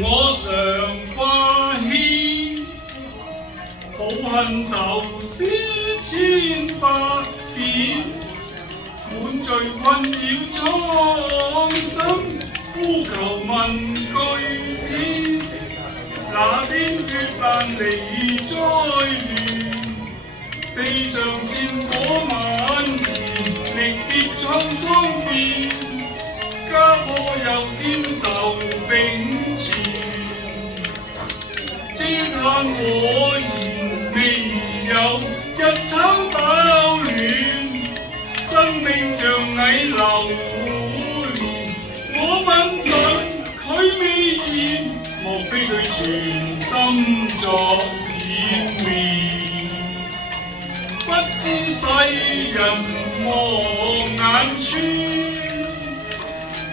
我常掛牽，抱恨愁思千百遍，滿聚困擾蒼生，呼求問句天，那邊決難離災亂，地上戰火蔓延，力竭滄桑變，家破又見愁並存，嗟嘆我言未有日秋飽暖，生命像蟻流連，我問神佢未現，莫非佢全心作掩面？不知世人望眼穿，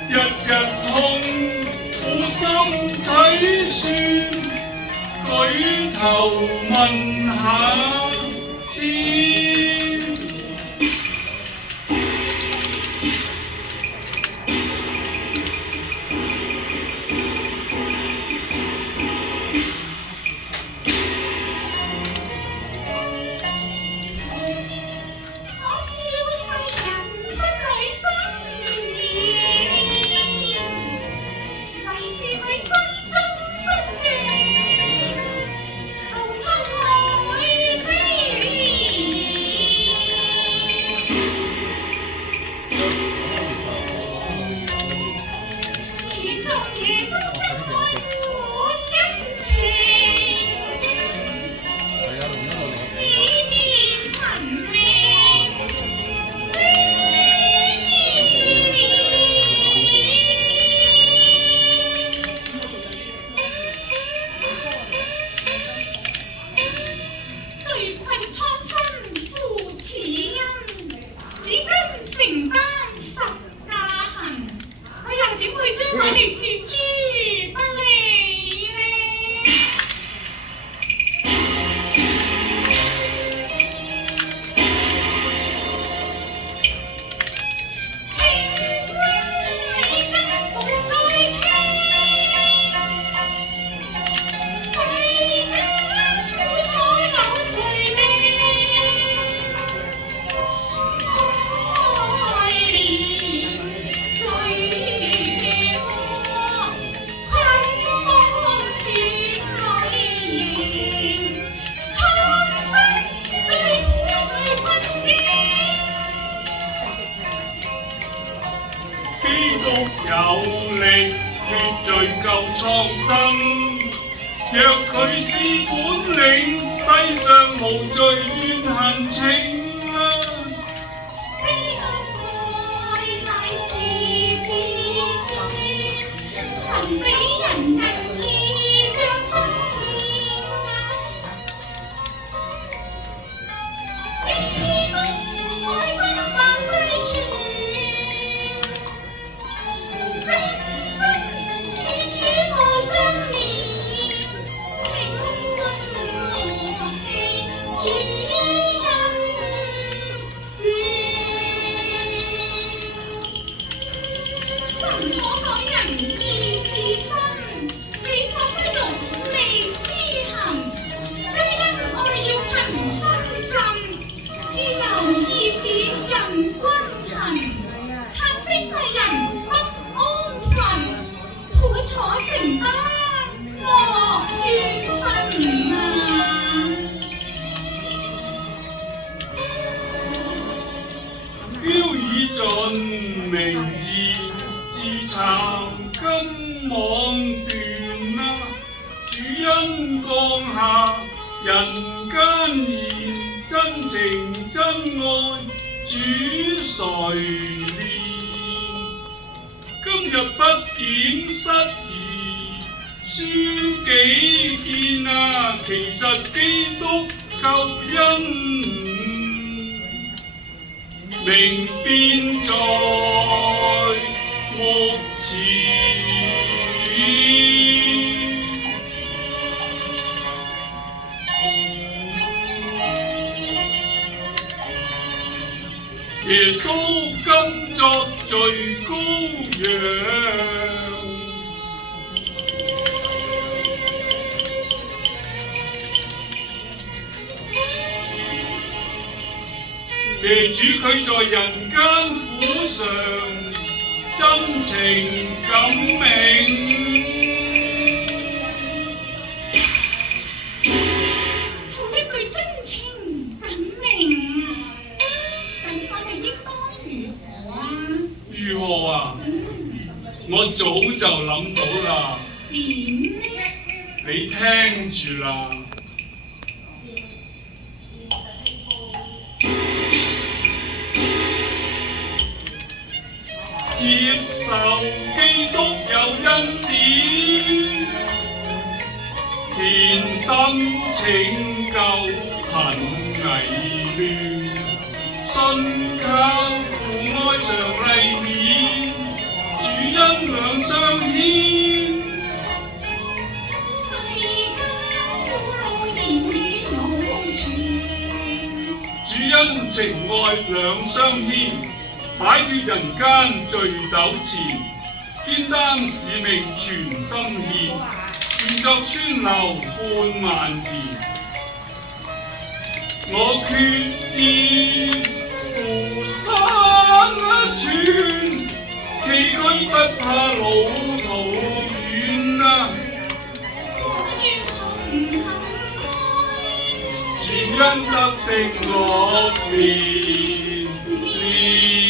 日日痛苦心凄酸，舉頭問下天。有力脫罪救蒼生，若佢是本領，世上無罪怨恨情啊！神俾人人意像風煙啊！開心萬世傳。標已盡明言，自慚今網斷啦！主恩降下人間現，真情真愛主垂憐。今日不檢失儀，書幾見啊！其實基督救恩明辨在目前，耶穌今作罪羔羊。謝主佢在人間苦上，真情感銘。好一句真情感銘啊！咁我哋應該如何啊？如何啊？我早就諗到啦，點呢？你聽住啦。接受基督有恩典，天生拯救很危亂，信靠父愛常麗顯，主恩兩相牽。世間苦惱言語無存，主恩情愛兩相牽，擺脫人間罪糾纏，肩擔使命全心獻，願作川流半萬田。我決意扶山川，崎嶇不怕路途遠啊！我願紅磡開，主恩得勝樂連連。